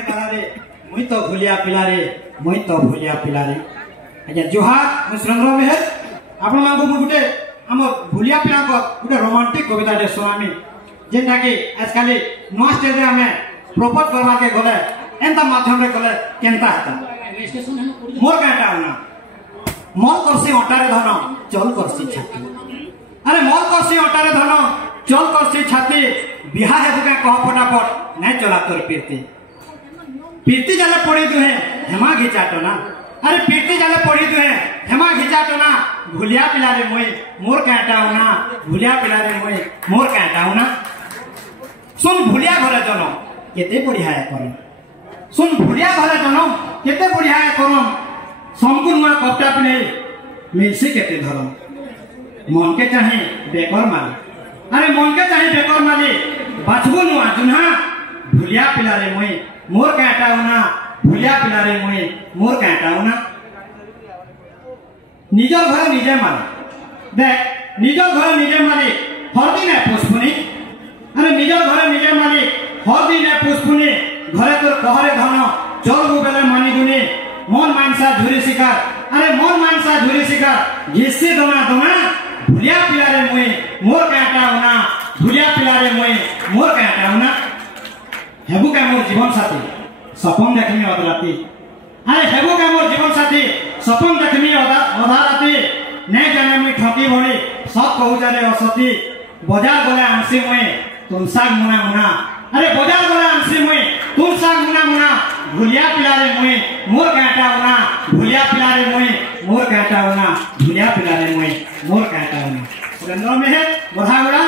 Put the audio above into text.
नुहे कलारे मुई तो भूलिया पिला रे मुई तो भूलिया पिला रे आज्ञा जोहार मुई सुरेंद्र मेहर आपण मांगो मु गुटे हमर भूलिया पिला को गुटे रोमांटिक कविता दे सुनामी जेंटा कि आजकल नुआ स्टेज रे हमें प्रपोज करवा के गले एंता माध्यम रे गले केनता हता मोर काटा ना मोर करसी अटारे धन चल करसी छाती अरे मोर करसी अटारे धन चल करसी छाती बिहा हेबु का कह फटाफट नहीं चला तोर पीरती जाले पड़ी दुहे हेमा घिचाटो ना अरे पीरती जाले पड़ी दुहे हेमा घिचाटो ना भूलिया पिला रे मोई मोर काटाऊ ना भूलिया पिला रे मोई मोर काटाऊ ना सुन भूलिया घरे जनो केते बढ़िया है करम सुन भूलिया घरे जनो केते बढ़िया है करम संपूर्ण नुआ कपटा पिने मिलसी केते धरम मन के चाहे बेकर माली अरे मन के चाहे बेकर माली बाछबो नुआ जुन्हा भूलिया पिला रे मोई मोर काटाऊ ना भूलिया पिला रे मोई मोर काटाऊ ना निजर घरे निजे मालिक देख निजर घरे निजे मालिक हर दिन है पुष्पुनी अरे निजर घरे निजे मालिक हर दिन है पुष्पुनी घरे तोर कहरे धन चल बेले मानी गुनी मन मानसा झुरी शिकार अरे मन मानसा झुरी शिकार घिस्सी दोना दोना भूलिया पिला रे मोई मोर काटाऊ ना भूलिया पिला रे मोई मोर काटाऊ ना हेबु का मोर जीवन साथी सपन देखमी अध राती अरे हेबु का मोर जीवन साथी सपन देखमी अधा राती नहीं जाने मुई ठकी भरी सब कहू जाले असती बाजार गले आंसी मुई तुम साग मुना मुना अरे बाजार गले आंसी मुई तुम साग मुना मुना भूलिया पिला रे मुई मोर काटाऊ ना भूलिया पिला रे मुई मोर काटाऊ ना भूलिया पिला रे मुई मोर काटाऊ ना सुरेंद्र मेहर बधागुड़ा